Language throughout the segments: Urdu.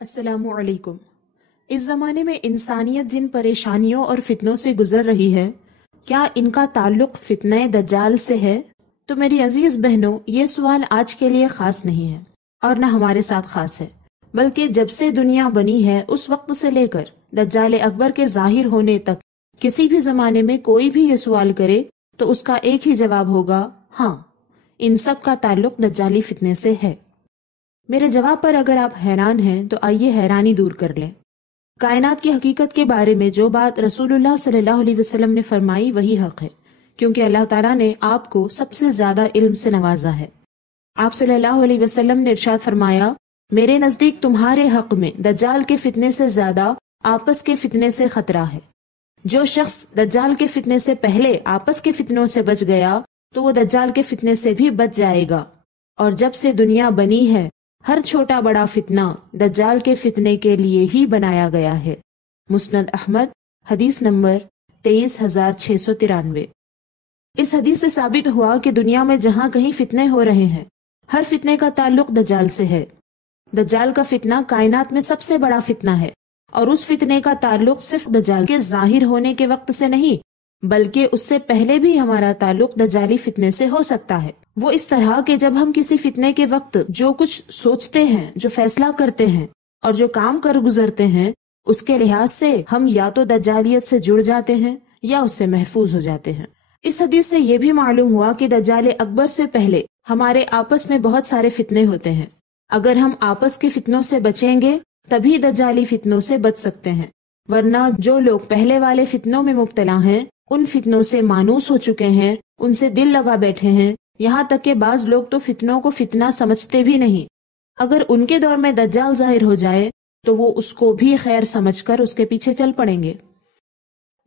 السلام علیکم۔ اس زمانے میں انسانیت جن پریشانیوں اور فتنوں سے گزر رہی ہے، کیا ان کا تعلق فتنہ دجال سے ہے؟ تو میری عزیز بہنوں، یہ سوال آج کے لیے خاص نہیں ہے اور نہ ہمارے ساتھ خاص ہے، بلکہ جب سے دنیا بنی ہے اس وقت سے لے کر دجال اکبر کے ظاہر ہونے تک کسی بھی زمانے میں کوئی بھی یہ سوال کرے تو اس کا ایک ہی جواب ہوگا، ہاں، ان سب کا تعلق دجالی فتنے سے ہے۔ میرے جواب پر اگر آپ حیران ہیں تو آئیے حیرانی دور کر لیں۔ کائنات کی حقیقت کے بارے میں جو بات رسول اللہ صلی اللہ علیہ وسلم نے فرمائی وہی حق ہے، کیونکہ اللہ تعالیٰ نے آپ کو سب سے زیادہ علم سے نوازا ہے۔ آپ صلی اللہ علیہ وسلم نے ارشاد فرمایا، میرے نزدیک تمہارے حق میں دجال کے فتنے سے زیادہ آپس کے فتنے سے خطرہ ہے۔ جو شخص دجال کے فتنے سے پہلے آپس کے فتنوں سے بچ گیا تو وہ دجال کے فتنے سے بھی بچ جائے گا، اور جب سے دنیا بنی ہے ہر چھوٹا بڑا فتنہ دجال کے فتنے کے لیے ہی بنایا گیا ہے۔ مسند احمد، حدیث نمبر 23,693۔ اس حدیث سے ثابت ہوا کہ دنیا میں جہاں کہیں فتنے ہو رہے ہیں، ہر فتنے کا تعلق دجال سے ہے۔ دجال کا فتنہ کائنات میں سب سے بڑا فتنہ ہے، اور اس فتنے کا تعلق صرف دجال کے ظاہر ہونے کے وقت سے نہیں، بلکہ اس سے پہلے بھی ہمارا تعلق دجالی فتنے سے ہو سکتا ہے۔ وہ اس طرح کہ جب ہم کسی فتنے کے وقت جو کچھ سوچتے ہیں، جو فیصلہ کرتے ہیں اور جو کام کر گزرتے ہیں، اس کے لحاظ سے ہم یا تو دجالیت سے جڑ جاتے ہیں یا اس سے محفوظ ہو جاتے ہیں۔ اس حدیث سے یہ بھی معلوم ہوا کہ دجال اکبر سے پہلے ہمارے آپس میں بہت سارے فتنے ہوتے ہیں۔ اگر ہم آپس کے فتنوں سے بچیں گے تبھی دجالی فتنوں سے بچ سکتے ہیں، ورنہ جو لوگ پہلے والے فتنوں میں مبتلا ہیں ان فتنوں سے مانوس ہو چکے ہیں، ان سے دل لگا بیٹھے ہیں، یہاں تک کہ بعض لوگ تو فتنوں کو فتنہ سمجھتے بھی نہیں۔ اگر ان کے دور میں دجال ظاہر ہو جائے تو وہ اس کو بھی خیر سمجھ کر اس کے پیچھے چل پڑیں گے۔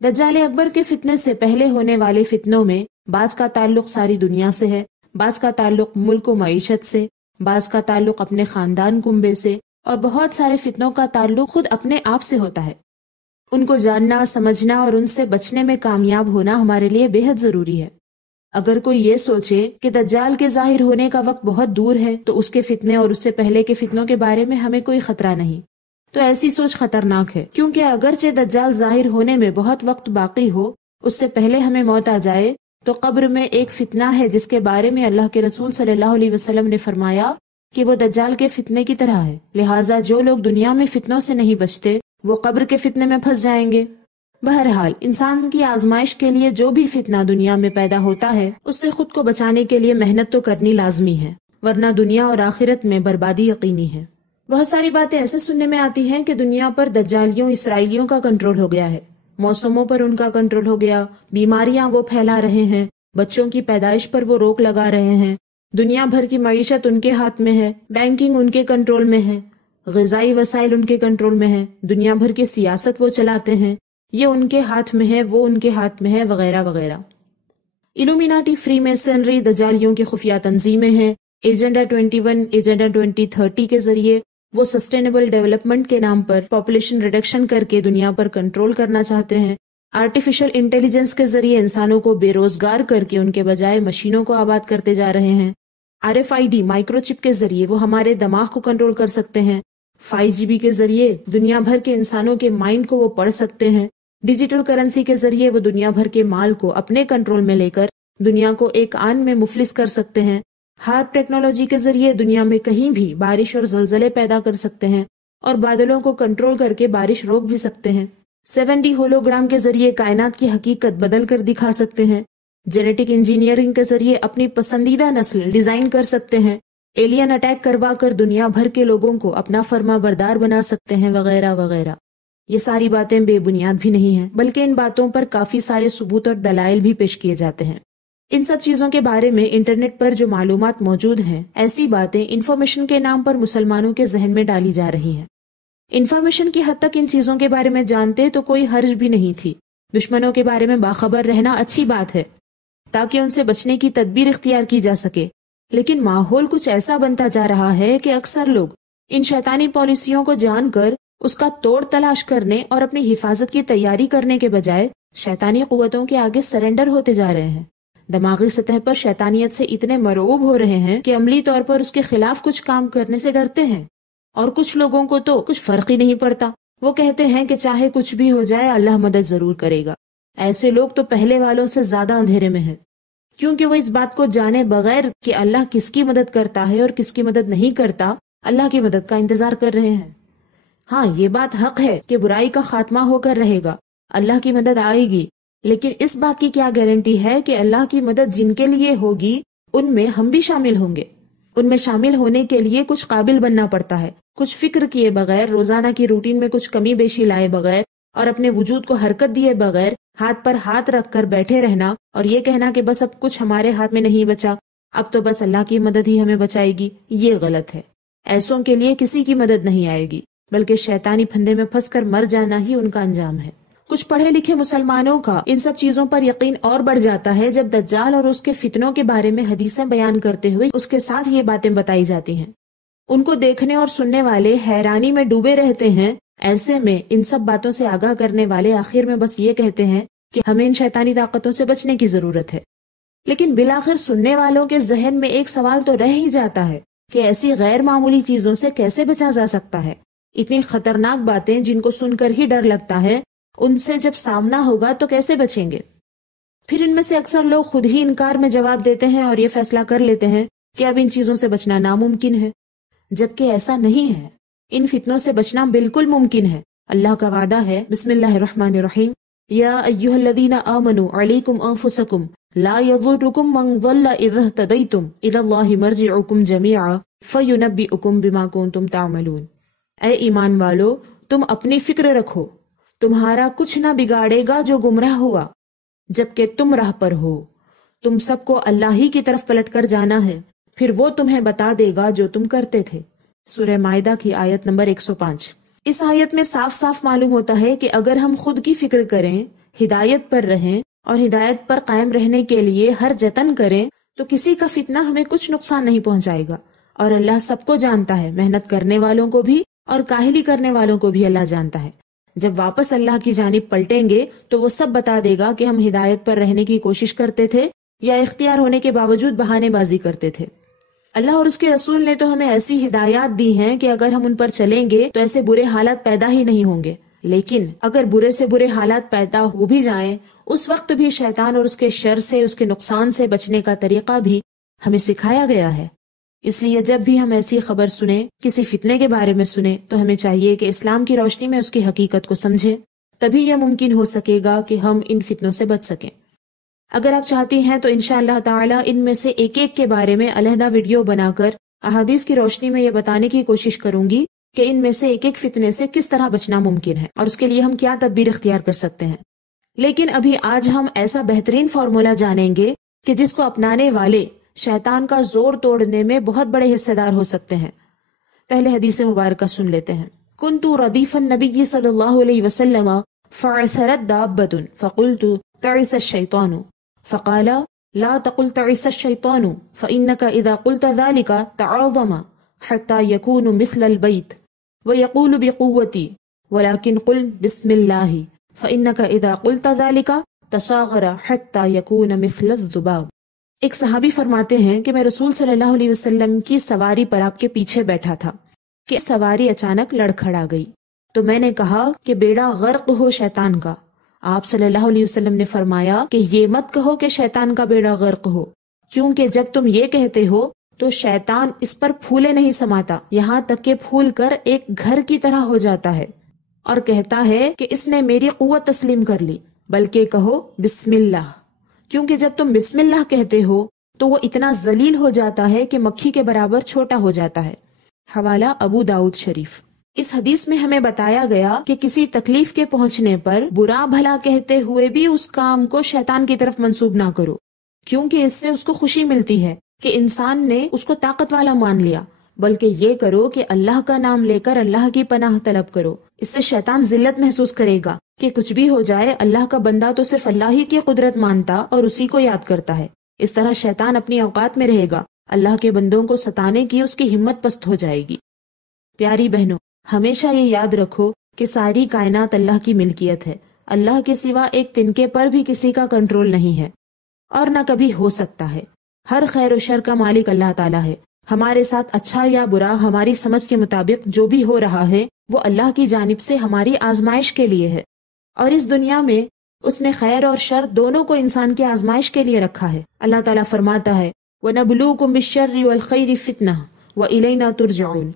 دجال اکبر کے فتنے سے پہلے ہونے والے فتنوں میں بعض کا تعلق ساری دنیا سے ہے، بعض کا تعلق ملک و معیشت سے، بعض کا تعلق اپنے خاندان کنبے سے، اور بہت سارے فتنوں کا تعلق خود اپنے آپ سے ہوتا ہے۔ ان کو جاننا، سمجھنا اور ان سے بچنے میں کامیاب ہونا ہمارے لیے بے حد ضروری ہے۔ اگر کوئی یہ سوچے کہ دجال کے ظاہر ہونے کا وقت بہت دور ہے تو اس کے فتنے اور اس سے پہلے کے فتنوں کے بارے میں ہمیں کوئی خطرہ نہیں، تو ایسی سوچ خطرناک ہے، کیونکہ اگرچہ دجال ظاہر ہونے میں بہت وقت باقی ہو، اس سے پہلے ہمیں موت آ جائے تو قبر میں ایک فتنہ ہے جس کے بارے میں اللہ کے رسول صلی اللہ علیہ وسلم نے فرمایا کہ وہ دجال کے فتنے کی طرح ہے، لہٰذا جو لوگ دنیا میں فتنوں سے نہیں بچتے وہ قبر کے فتنے میں پھنس جائیں گے۔ بہرحال انسان کی آزمائش کے لیے جو بھی فتنہ دنیا میں پیدا ہوتا ہے اس سے خود کو بچانے کے لیے محنت تو کرنی لازمی ہے، ورنہ دنیا اور آخرت میں بربادی یقینی ہے۔ بہت ساری باتیں ایسے سننے میں آتی ہیں کہ دنیا پر دجالیوں اسرائیلیوں کا کنٹرول ہو گیا ہے، موسموں پر ان کا کنٹرول ہو گیا، بیماریاں وہ پھیلا رہے ہیں، بچوں کی پیدائش پر وہ روک لگا رہے ہیں، دنیا بھر کی معیشت ان کے ہاتھ میں ہے، بینکنگ ان کے کنٹرول میں ہے، غذائی وسائل ان کے کنٹرول میں ہے، دنیا بھر کی سیاست وہ چلاتے ہیں، یہ ان کے ہاتھ میں ہے، وہ ان کے ہاتھ میں ہے، وغیرہ وغیرہ۔ الومیناٹی، فری میسنری دجالیوں کی خفیہ تنظیمیں ہیں۔ ایجنڈا 21، ایجنڈا 2030 کے ذریعے وہ سسٹینیبل ڈیولپمنٹ کے نام پر پاپولیشن ریڈکشن کر کے دنیا پر کنٹرول کرنا چاہتے ہیں۔ آرٹیفیشل انٹیلیجنس کے ذریعے انسانوں کو بے روزگار کر کے ان کے بجائے مشینوں کو آباد کرتے جا رہے ہیں۔ RFID مائکرو چپ کے ذریعے وہ ہمارے دماغ کو کنٹرول کر سکتے ہیں۔ 5GB کے ذریعے دنیا بھر کے انسانوں کے مائنڈ کو وہ پڑھ سکتے ہیں۔ ڈیجیٹل کرنسی کے ذریعے وہ دنیا بھر کے مال کو اپنے کنٹرول میں لے کر دنیا کو ایک آن میں مفلس کر سکتے ہیں۔ ہارپ ٹیکنالوجی کے ذریعے دنیا میں کہیں بھی بارش اور زلزلے پیدا کر سکتے ہیں اور بادلوں کو کنٹرول کر کے بارش روک بھی سکتے ہیں۔ 7D ہولوگرام کے ذریعے کائنات کی حقیقت بدل کر دکھا سکتے ہیں۔ جینیٹک انجینئرنگ کے ذریعے اپنی پسندیدہ نسل ڈیزائن کر سکتے ہیں۔ ایلین اٹیک کروا کر دنیا بھر کے لوگوں کو اپنا فرما بردار بنا سکتے ہیں، وغیرہ وغیرہ۔ یہ ساری باتیں بے بنیاد بھی نہیں ہیں، بلکہ ان باتوں پر کافی سارے ثبوت اور دلائل بھی پیش کیے جاتے ہیں۔ ان سب چیزوں کے بارے میں انٹرنیٹ پر جو معلومات موجود ہیں، ایسی باتیں انفارمیشن کے نام پر مسلمانوں کے ذہن میں ڈالی جا رہی ہیں۔ انفارمیشن کی حد تک ان چیزوں کے بارے میں جانتے تو کوئی حرج بھی نہیں تھی۔ دشمنوں کے بارے میں باخبر رہنا اچھی بات ہے تاکہ ان سے بچنے کی تدبیر اختیار کی جا سکے، لیکن ماحول کچھ ایسا بنتا جا رہا ہے کہ اکثر لوگ ان شیطانی پالیسیوں کو جان کر اس کا توڑ تلاش کرنے اور اپنی حفاظت کی تیاری کرنے کے بجائے شیطانی قوتوں کے آگے سرنڈر ہوتے جا رہے ہیں۔ دماغی سطح پر شیطانیت سے اتنے مرعوب ہو رہے ہیں کہ عملی طور پر اس کے خلاف کچھ کام کرنے سے ڈرتے ہیں۔ اور کچھ لوگوں کو تو کچھ فرق ہی نہیں پڑتا، وہ کہتے ہیں کہ چاہے کچھ بھی ہو جائے اللہ مدد ضرور کرے گا۔ ایسے لوگ تو پہلے والوں سے زیادہ اندھیرے میں ہیں، کیونکہ وہ اس بات کو جانے بغیر کہ اللہ کس کی مدد کرتا ہے اور کس کی مدد نہیں کرتا، اللہ کی مدد کا انتظار کر رہے ہیں۔ ہاں، یہ بات حق ہے کہ برائی کا خاتمہ ہو کر رہے گا، اللہ کی مدد آئے گی، لیکن اس بات کی کیا گارنٹی ہے کہ اللہ کی مدد جن کے لیے ہوگی ان میں ہم بھی شامل ہوں گے؟ ان میں شامل ہونے کے لیے کچھ قابل بننا پڑتا ہے، کچھ فکر کیے بغیر، روزانہ کی روٹین میں کچھ کمی بیشی لائے بغیر اور اپنے وجود کو حرکت دیے بغیر ہاتھ پر ہاتھ رکھ کر بیٹھے رہنا اور یہ کہنا کہ بس اب کچھ ہمارے ہاتھ میں نہیں بچا، اب تو بس اللہ کی مدد ہی ہمیں بچائے گی، یہ غلط ہے۔ ایسوں کے لیے کسی کی مدد نہیں آئے گی، بلکہ شیطانی پھندے میں پھنس کر مر جانا ہی ان کا انجام ہے۔ کچھ پڑھے لکھے مسلمانوں کا ان سب چیزوں پر یقین اور بڑھ جاتا ہے جب دجال اور اس کے فتنوں کے بارے میں حدیثیں بیان کرتے ہوئے اس کے ساتھ یہ باتیں بتائی جاتی ہیں۔ ان کو دیکھنے اور سننے والے حیرانی میں ڈوبے رہتے ہیں۔ ایسے میں ان سب باتوں سے آگاہ کرنے والے آخر میں بس یہ کہتے ہیں کہ ہمیں ان شیطانی طاقتوں سے بچنے کی ضرورت ہے، لیکن بالآخر سننے والوں کے ذہن میں ایک سوال تو رہ ہی جاتا ہے کہ ایسی غیر معمولی چیزوں سے کیسے بچا جا سکتا ہے؟ اتنی خطرناک باتیں جن کو سن کر ہی ڈر لگتا ہے، ان سے جب سامنا ہوگا تو کیسے بچیں گے؟ پھر ان میں سے اکثر لوگ خود ہی انکار میں جواب دیتے ہیں اور یہ فیصلہ کر لیتے ہیں کہ اب ان چیزوں سے بچنا ناممکن ہے، جبکہ ایسا نہیں ہے۔ ان فتنوں سے بچنا بالکل ممکن ہے۔ اللہ کا وعدہ ہے، بسم اللہ الرحمن الرحیم، یا ایھا الذین آمنوا علیکم انفسکم لا یضرکم من ضل اذا اہتدیتم الی اللہ مرجعکم جمیعا فینبئکم بما کنتم تعملون۔ اے ایمان والو، تم اپنی فکر رکھو، تمہارا کچھ نہ بگاڑے گا جو گمراہ ہوا، جبکہ تم راہ پر ہو۔ تم سب کو اللہ ہی کی طرف پلٹ کر جانا ہے، پھر وہ تمہیں بتا دے گا جو تم کرتے تھے۔ سورہ مائدہ کی آیت نمبر 105۔ اس آیت میں صاف صاف معلوم ہوتا ہے کہ اگر ہم خود کی فکر کریں، ہدایت پر رہیں اور ہدایت پر قائم رہنے کے لیے ہر جتن کریں تو کسی کا فتنہ ہمیں کچھ نقصان نہیں پہنچائے گا، اور اللہ سب کو جانتا ہے، محنت کرنے والوں کو بھی اور کاہلی کرنے والوں کو بھی اللہ جانتا ہے۔ جب واپس اللہ کی جانب پلٹیں گے تو وہ سب بتا دے گا کہ ہم ہدایت پر رہنے کی کوشش کرتے تھے یا اختیار ہونے کے باوجود بہانے بازی کرتے تھے۔ اللہ اور اس کے رسول نے تو ہمیں ایسی ہدایات دی ہیں کہ اگر ہم ان پر چلیں گے تو ایسے برے حالات پیدا ہی نہیں ہوں گے، لیکن اگر برے سے برے حالات پیدا ہو بھی جائیں، اس وقت بھی شیطان اور اس کے شر سے، اس کے نقصان سے بچنے کا طریقہ بھی ہمیں سکھایا گیا ہے۔ اس لیے جب بھی ہم ایسی خبر سنیں، کسی فتنے کے بارے میں سنیں، تو ہمیں چاہیے کہ اسلام کی روشنی میں اس کی حقیقت کو سمجھیں، تبھی یہ ممکن ہو سکے گا کہ ہم ان فتنوں سے بچ سکیں۔ اگر آپ چاہتی ہیں تو انشاءاللہ تعالی ان میں سے ایک ایک کے بارے میں علیحدہ ویڈیو بنا کر احادیث کی روشنی میں یہ بتانے کی کوشش کروں گی کہ ان میں سے ایک ایک فتنے سے کس طرح بچنا ممکن ہے اور اس کے لیے ہم کیا تدبیر اختیار کر سکتے ہیں۔ لیکن ابھی آج ہم ایسا بہترین فارمولا جانیں گے کہ جس کو اپنانے والے شیطان کا زور توڑنے میں بہت بڑے حصے دار ہو سکتے ہیں۔ پہلے حدیث مبارکہ سن لیتے ہیں۔ کنت ردیف النبی صلی اللہ علیہ وسلم فعثرت دابۃ فقلت تعس الشیطان فقال لا تقل تعس الشیطان فإنك إذا قلت ذلك تعاظم حتى يكون مثل البيت ويقول بقوتي ولكن قل بسم الله فإنك إذا قلت ذلك تصاغر حتى يكون مثل الذباب۔ ایک صحابی فرماتے ہیں کہ میں رسول صلی اللہ علیہ وسلم کی سواری پر آپ کے پیچھے بیٹھا تھا کہ سواری اچانک لڑکھڑا گئی، تو میں نے کہا کہ بیڑا غرق ہو شیطان کا۔ آپ صلی اللہ علیہ وسلم نے فرمایا کہ یہ مت کہو کہ شیطان کا بیڑا غرق ہو، کیونکہ جب تم یہ کہتے ہو تو شیطان اس پر پھولے نہیں سماتا، یہاں تک کہ پھول کر ایک گھر کی طرح ہو جاتا ہے اور کہتا ہے کہ اس نے میری قوت تسلیم کر لی، بلکہ کہو بسم اللہ، کیونکہ جب تم بسم اللہ کہتے ہو تو وہ اتنا ذلیل ہو جاتا ہے کہ مکھی کے برابر چھوٹا ہو جاتا ہے۔ حوالہ ابو داؤد شریف۔ اس حدیث میں ہمیں بتایا گیا کہ کسی تکلیف کے پہنچنے پر برا بھلا کہتے ہوئے بھی اس کام کو شیطان کی طرف منسوب نہ کرو، کیونکہ اس سے اس کو خوشی ملتی ہے کہ انسان نے اس کو طاقت والا مان لیا، بلکہ یہ کرو کہ اللہ کا نام لے کر اللہ کی پناہ طلب کرو۔ اس سے شیطان ذلت محسوس کرے گا کہ کچھ بھی ہو جائے اللہ کا بندہ تو صرف اللہ ہی کی قدرت مانتا اور اسی کو یاد کرتا ہے۔ اس طرح شیطان اپنی اوقات میں رہے گا، اللہ کے بندوں کو ستانے کی اس کی ہمت پست ہو جائے گی۔ پیاری بہنوں، ہمیشہ یہ یاد رکھو کہ ساری کائنات اللہ کی ملکیت ہے، اللہ کے سوا ایک تنکے پر بھی کسی کا کنٹرول نہیں ہے اور نہ کبھی ہو سکتا ہے۔ ہر خیر و شر کا مالک اللہ تعالیٰ ہے، ہمارے ساتھ اچھا یا برا ہماری سمجھ کے مطابق جو بھی ہو رہا ہے وہ اللہ کی جانب سے ہماری آزمائش کے لیے ہے، اور اس دنیا میں اس نے خیر اور شر دونوں کو انسان کی آزمائش کے لیے رکھا ہے۔ اللہ تعالیٰ فرماتا ہے وَنَبْلُوكُمْ بِالشَّرِّ وَالْخَيْرِ فِتْنَةً وَإِلَيْنَا تُرْجَعُونَ،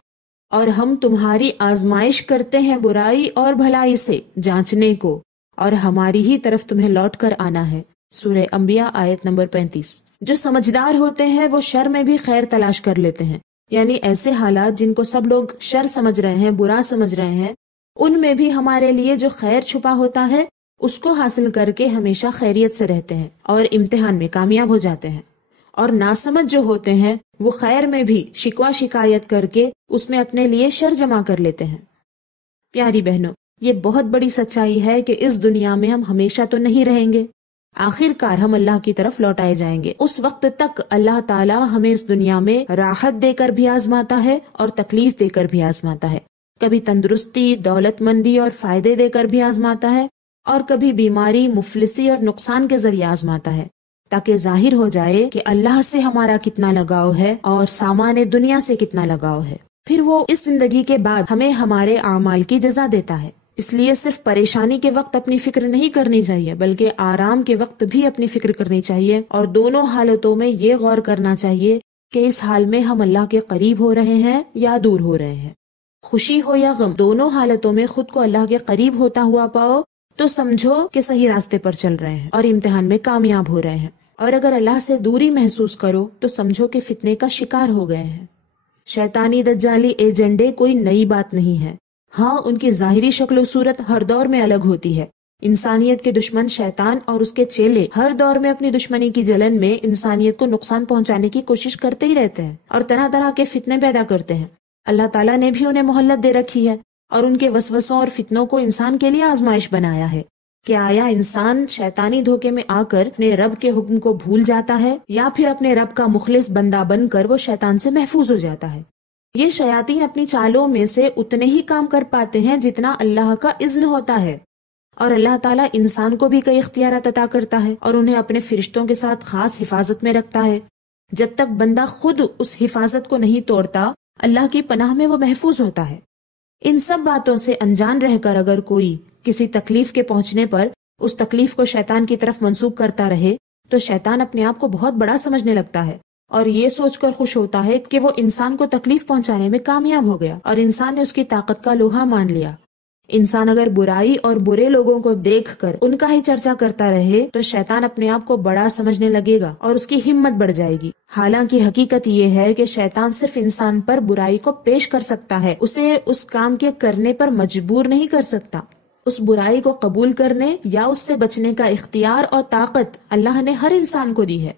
اور ہم تمہاری آزمائش کرتے ہیں برائی اور بھلائی سے جانچنے کو، اور ہماری ہی طرف تمہیں لوٹ کر آنا ہے۔ سورہ انبیاء آیت نمبر 35۔ جو سمجھدار ہوتے ہیں وہ شر میں بھی خیر تلاش کر لیتے ہیں، یعنی ایسے حالات جن کو سب لوگ شر سمجھ رہے ہیں، برا سمجھ رہے ہیں، ان میں بھی ہمارے لیے جو خیر چھپا ہوتا ہے اس کو حاصل کر کے ہمیشہ خیریت سے رہتے ہیں اور امتحان میں کامیاب ہو جاتے ہیں۔ اور ناسمجھ جو ہوتے ہیں وہ خیر میں بھی شکوہ شکایت کر کے اس میں اپنے لیے شر جمع کر لیتے ہیں۔ پیاری بہنوں، یہ بہت بڑی سچائی ہے کہ اس دنیا میں ہم ہمیشہ تو نہیں رہیں گے، آخر کار ہم اللہ کی طرف لوٹائے جائیں گے۔ اس وقت تک اللہ تعالیٰ ہمیں اس دنیا میں راحت دے کر بھی آزماتا ہے اور تکلیف دے کر بھی آزماتا ہے، کبھی تندرستی، دولت مندی اور فائدے دے کر بھی آزماتا ہے، اور کبھی بیماری، مفلسی اور نقصان کے ذریعے آزماتا ہے، تاکہ ظاہر ہو جائے کہ اللہ سے ہمارا کتنا لگاؤ ہے اور سامان دنیا سے کتنا لگاؤ ہے۔ پھر وہ اس زندگی کے بعد ہمیں ہمارے اعمال کی جزا دیتا ہے۔ اس لیے صرف پریشانی کے وقت اپنی فکر نہیں کرنی چاہیے، بلکہ آرام کے وقت بھی اپنی فکر کرنی چاہیے، اور دونوں حالتوں میں یہ غور کرنا چاہیے کہ اس حال میں ہم اللہ کے قریب ہو رہے ہیں یا دور ہو رہے ہیں۔ خوشی ہو یا غم، دونوں حالتوں میں خود کو اللہ کے قریب ہوتا ہوا پاؤ تو سمجھو کہ صحیح راستے پر چل رہے ہیں اور امتحان میں کامیاب ہو رہے ہیں، اور اگر اللہ سے دوری محسوس کرو تو سمجھو کہ فتنے کا شکار ہو گئے ہیں۔ شیطانی دجالی ایجنڈے کوئی نئی بات نہیں ہے، ہاں ان کی ظاہری شکل و صورت ہر دور میں الگ ہوتی ہے۔ انسانیت کے دشمن شیطان اور اس کے چیلے ہر دور میں اپنی دشمنی کی جلن میں انسانیت کو نقصان پہنچانے کی کوشش کرتے ہی رہتے ہیں اور طرح طرح کے فتنے پیدا کرتے ہیں۔ اللہ تعالیٰ نے بھی انہیں مہلت دے رکھی ہے اور ان کے وسوسوں اور فتنوں کو انسان کے لیے آزمائش بنایا ہے کہ آیا انسان شیطانی دھوکے میں آ کر اپنے رب کے حکم کو بھول جاتا ہے یا پھر اپنے رب کا مخلص بندہ بن کر وہ شیطان سے محفوظ ہو جاتا ہے۔ یہ شیاطین اپنی چالوں میں سے اتنے ہی کام کر پاتے ہیں جتنا اللہ کا اذن ہوتا ہے، اور اللہ تعالیٰ انسان کو بھی کئی اختیارات عطا کرتا ہے اور انہیں اپنے فرشتوں کے ساتھ خاص حفاظت میں رکھتا ہے۔ جب تک بندہ خود اس حفاظت کو نہیں توڑتا، اللہ کی پناہ میں وہ محفوظ ہوتا ہے۔ ان سب باتوں سے انجان رہ کر اگر کوئی کسی تکلیف کے پہنچنے پر اس تکلیف کو شیطان کی طرف منسوب کرتا رہے تو شیطان اپنے آپ کو بہت بڑا سمجھنے لگتا ہے اور یہ سوچ کر خوش ہوتا ہے کہ وہ انسان کو تکلیف پہنچانے میں کامیاب ہو گیا اور انسان نے اس کی طاقت کا لوہا مان لیا۔ انسان اگر برائی اور برے لوگوں کو دیکھ کر ان کا ہی چرچا کرتا رہے تو شیطان اپنے آپ کو بڑا سمجھنے لگے گا اور اس کی ہمت بڑھ جائے گی۔ حالانکہ حقیقت یہ ہے کہ شیطان صرف انسان پر برائی کو پیش کر سکتا ہے، اسے اس کام کے کرنے پر مجبور نہیں کر سکتا۔ اس برائی کو قبول کرنے یا اس سے بچنے کا اختیار اور طاقت اللہ نے ہر انسان کو دی ہے۔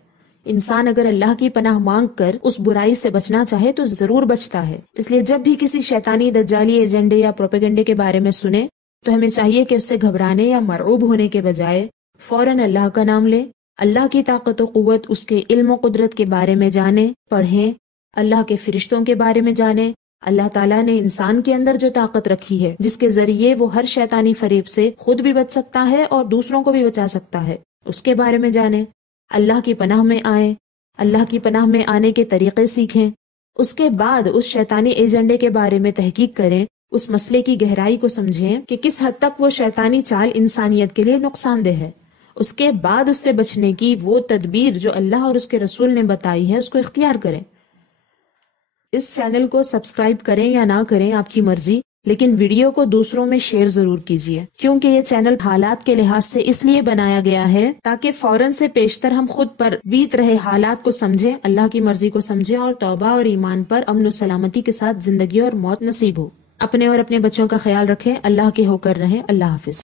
انسان اگر اللہ کی پناہ مانگ کر اس برائی سے بچنا چاہے تو ضرور بچتا ہے۔ اس لیے جب بھی کسی شیطانی دجالی ایجنڈے یا پروپیگنڈے کے بارے میں سنیں تو ہمیں چاہیے کہ اس سے گھبرانے یا مرعوب ہونے کے بجائے فوراً اللہ کا نام لیں، اللہ کی طاقت و قوت، اس کے علم و قدرت کے بارے میں جانیں، پڑھیں، اللہ کے فرشتوں کے بارے میں جانیں۔ اللہ تعالیٰ نے انسان کے اندر جو طاقت رکھی ہے جس کے ذریعے وہ ہر شیطانی فریب سے خود بھی بچ سکتا ہے اور دوسروں کو بھی بچا سکتا ہے، اس کے بارے میں جانیں۔ اللہ کی پناہ میں آئیں، اللہ کی پناہ میں آنے کے طریقے سیکھیں، اس کے بعد اس شیطانی ایجنڈے کے بارے میں تحقیق کریں، اس مسئلے کی گہرائی کو سمجھیں کہ کس حد تک وہ شیطانی چال انسانیت کے لیے نقصان دہ ہے، اس کے بعد اس سے بچنے کی وہ تدبیر جو اللہ اور اس کے رسول نے بتائی ہے اس کو اختیار کریں۔ اس چینل کو سبسکرائب کریں یا نہ کریں آپ کی مرضی، لیکن ویڈیو کو دوسروں میں شیئر ضرور کیجیے، کیونکہ یہ چینل حالات کے لحاظ سے اس لیے بنایا گیا ہے تاکہ فوراً سے پیشتر ہم خود پر بیت رہے حالات کو سمجھیں، اللہ کی مرضی کو سمجھیں اور توبہ اور ایمان پر امن و سلامتی کے ساتھ زندگی اور موت نصیب ہو۔ اپنے اور اپنے بچوں کا خیال رکھیں، اللہ کے ہو کر رہیں۔ اللہ حافظ۔